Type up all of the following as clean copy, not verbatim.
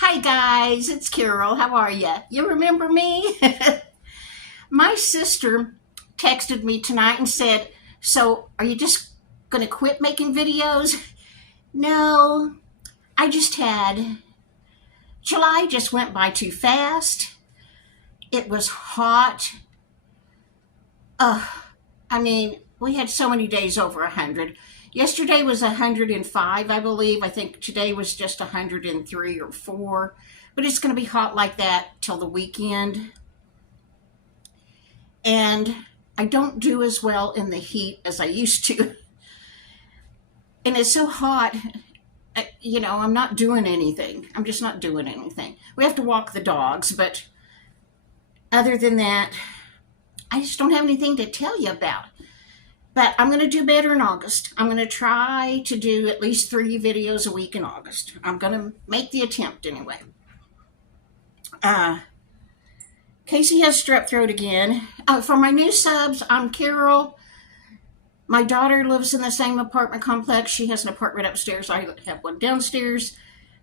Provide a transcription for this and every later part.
Hi guys, it's Carol. How are you? You remember me? My sister texted me tonight and said, "So, are you just going to quit making videos?" No, I just had. July just went by too fast. It was hot. Uh, we had so many days over 100. Yesterday was 105, I believe. I think today was just 103 or 4. But it's going to be hot like that till the weekend. And I don't do as well in the heat as I used to. And it's so hot, I'm not doing anything. I'm just not doing anything. We have to walk the dogs, but other than that, I just don't have anything to tell you about. But I'm going to do better in August. I'm going to try to do at least 3 videos a week in August. I'm going to make the attempt anyway. Casey has strep throat again. For my new subs, I'm Carol. My daughter lives in the same apartment complex. She has an apartment upstairs. I have one downstairs.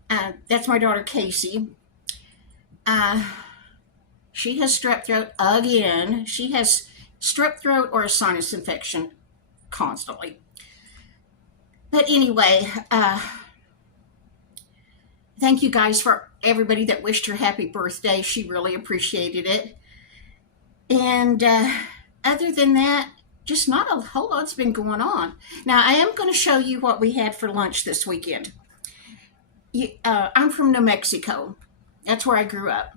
That's my daughter, Casey. She has strep throat again. She has strep throat or a sinus infection constantly. But anyway, thank you guys for everybody that wished her happy birthday. She really appreciated it. And other than that, just not a whole lot's been going on. Now, I am going to show you what we had for lunch this weekend. I'm from New Mexico. That's where I grew up.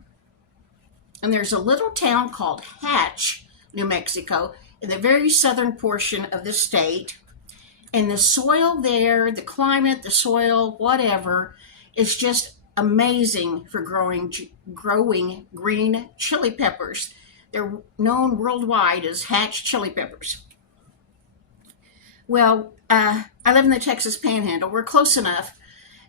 And there's a little town called Hatch, New Mexico, in the very southern portion of the state. And the soil there, the climate, the soil, whatever, is just amazing for growing green chili peppers. They're known worldwide as Hatch chili peppers. Well, I live in the Texas Panhandle. We're close enough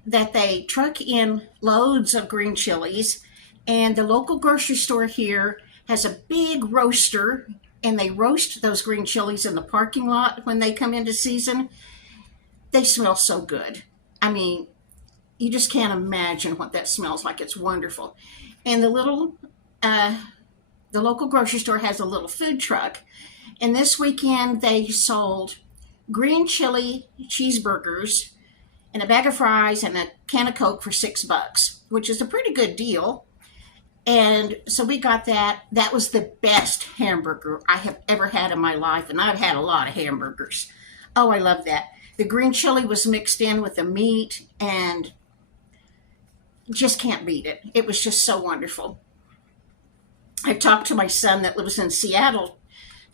that they truck in loads of green chilies, and the local grocery store here has a big roaster, and they roast those green chilies in the parking lot when they come into season. They smell so good. You just can't imagine what that smells like. It's wonderful. And the local grocery store has a little food truck. And this weekend they sold green chili cheeseburgers and a bag of fries and a can of Coke for $6, which is a pretty good deal. And so we got that. That was the best hamburger I have ever had in my life. And I've had a lot of hamburgers. Oh, I love that. The green chili was mixed in with the meat and just can't beat it. It was just so wonderful. I talked to my son that lives in Seattle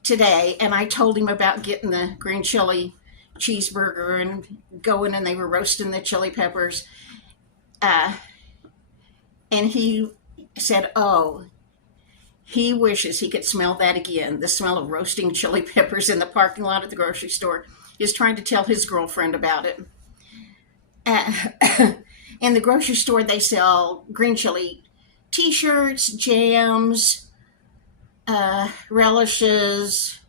today, and I told him about getting the green chili cheeseburger and going, and they were roasting the chili peppers. And he said, oh, he wishes he could smell that again. The smell of roasting chili peppers in the parking lot at the grocery store. Is trying to tell his girlfriend about it. In the grocery store, they sell green chili t-shirts, jams, relishes,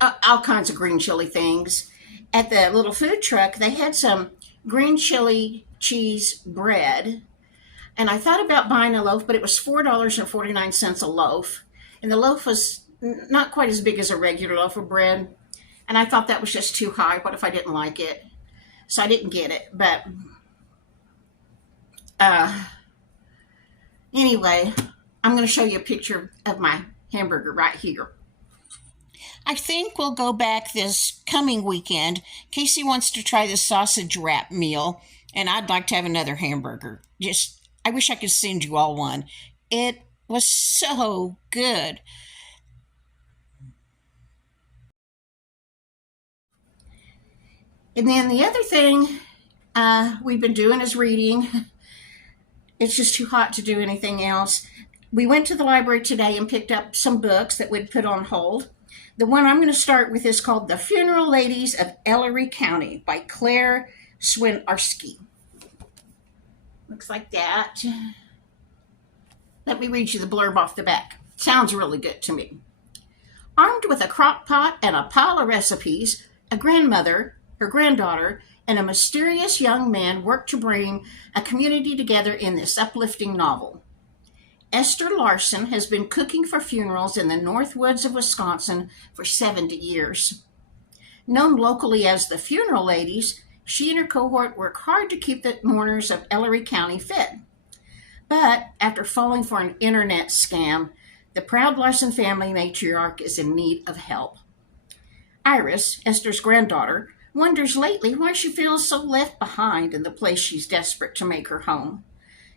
all kinds of green chili things. At the little food truck, they had some green chili cheese bread. And I thought about buying a loaf, but it was $4.49 a loaf. And the loaf was not quite as big as a regular loaf of bread. And I thought that was just too high. What if I didn't like it? So I didn't get it. But anyway, I'm going to show you a picture of my hamburger right here. I think we'll go back this coming weekend. Casey wants to try the sausage wrap meal, and I'd like to have another hamburger. I wish I could send you all one. It was so good. And then the other thing we've been doing is reading. It's just too hot to do anything else. We went to the library today and picked up some books that we'd put on hold. The one I'm going to start with is called The Funeral Ladies of Ellery County by Claire Swinarski. Looks like that. Let me read you the blurb off the back. Sounds really good to me. Armed with a crock pot and a pile of recipes, a grandmother, her granddaughter, and a mysterious young man work to bring a community together in this uplifting novel. Esther Larson has been cooking for funerals in the North Woods of Wisconsin for 70 years. Known locally as the Funeral Ladies, she and her cohort work hard to keep the mourners of Ellery County fed. But after falling for an internet scam, the proud Larson family matriarch is in need of help. Iris, Esther's granddaughter, wonders lately why she feels so left behind in the place she's desperate to make her home.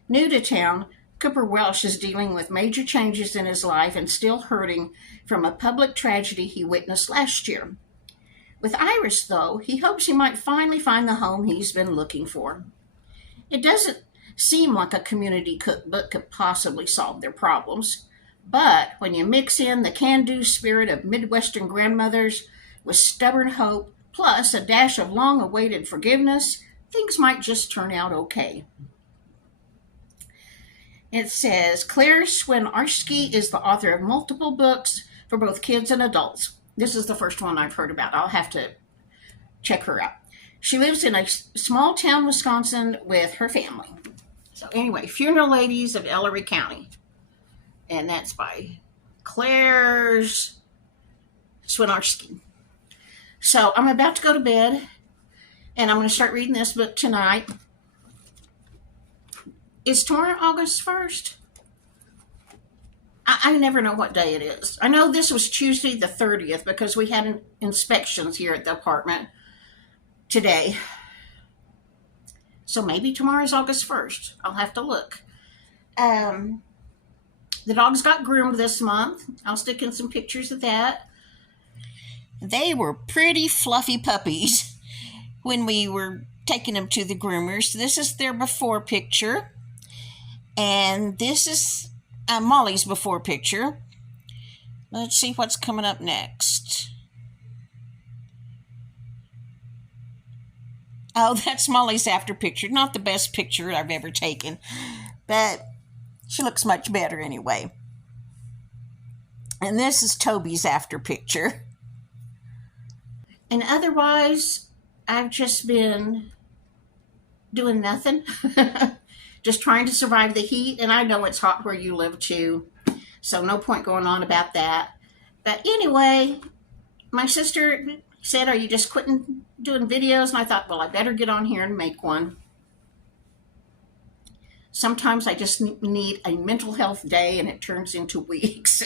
New to town, Cooper Welsh is dealing with major changes in his life and still hurting from a public tragedy he witnessed last year. With Iris, though, he hopes he might finally find the home he's been looking for. It doesn't seem like a community cookbook could possibly solve their problems, but when you mix in the can-do spirit of Midwestern grandmothers with stubborn hope, plus a dash of long-awaited forgiveness, things might just turn out okay. It says, Claire Swinarski is the author of multiple books for both kids and adults. This is the first one I've heard about. I'll have to check her out. She lives in a small town, Wisconsin, with her family. So anyway, Funeral Ladies of Ellery County. And that's by Claire Swinarski. So I'm about to go to bed, and I'm going to start reading this book tonight. Is tomorrow August 1st? I never know what day it is. I know this was Tuesday the 30th because we had inspections here at the apartment today. So maybe tomorrow's August 1st. I'll have to look. The dogs got groomed this month. I'll stick in some pictures of that. They were pretty fluffy puppies when we were taking them to the groomers. This is their before picture. And this is Molly's before picture. Let's see what's coming up next. Oh, that's Molly's after picture. Not the best picture I've ever taken, but she looks much better anyway. And this is Toby's after picture. And otherwise, I've just been doing nothing. Just trying to survive the heat. And I know it's hot where you live too. So no point going on about that. But anyway, my sister said, are you just quitting doing videos? And I thought, well, I better get on here and make one. Sometimes I just need a mental health day and it turns into weeks.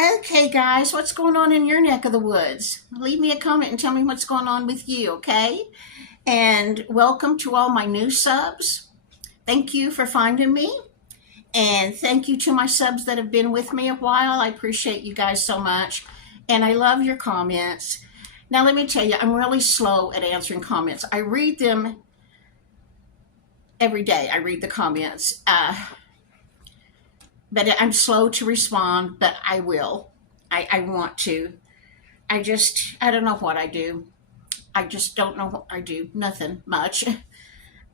Okay, guys, what's going on in your neck of the woods? Leave me a comment and tell me what's going on with you, okay? And welcome to all my new subs. Thank you for finding me. And thank you to my subs that have been with me a while. I appreciate you guys so much. And I love your comments. Now, let me tell you, I'm really slow at answering comments. I read them every day. I read the comments. But I'm slow to respond, but I will. I want to. I don't know what I do. I just don't know what I do. Nothing much.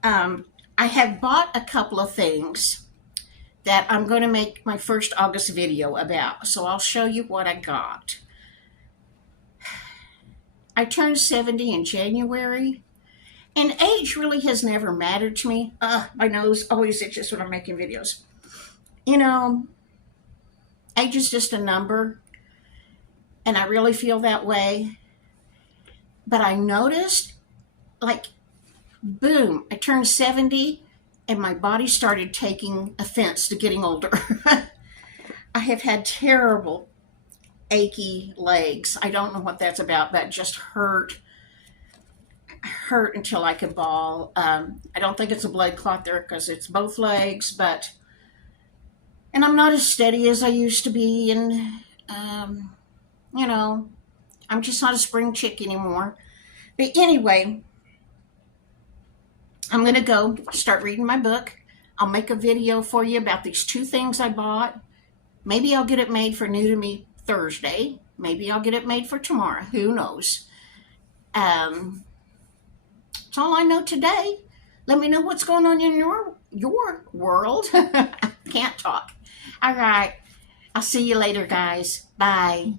I have bought a couple of things that I'm going to make my first August video about. So I'll show you what I got. I turned 70 in January. And age really has never mattered to me. My nose always itches when I'm making videos. You know, age is just a number, and I really feel that way. But I noticed, like, boom, I turned 70, and my body started taking offense to getting older. I have had terrible, achy legs. I don't know what that's about, but just hurt until I could bawl. I don't think it's a blood clot there because it's both legs, but... And I'm not as steady as I used to be, and, you know, I'm just not a spring chick anymore. But anyway, I'm going to go start reading my book. I'll make a video for you about these two things I bought. Maybe I'll get it made for New to Me Thursday. Maybe I'll get it made for tomorrow. Who knows? That's all I know today. Let me know what's going on in your world. Can't talk. All right. I'll see you later, guys. Bye.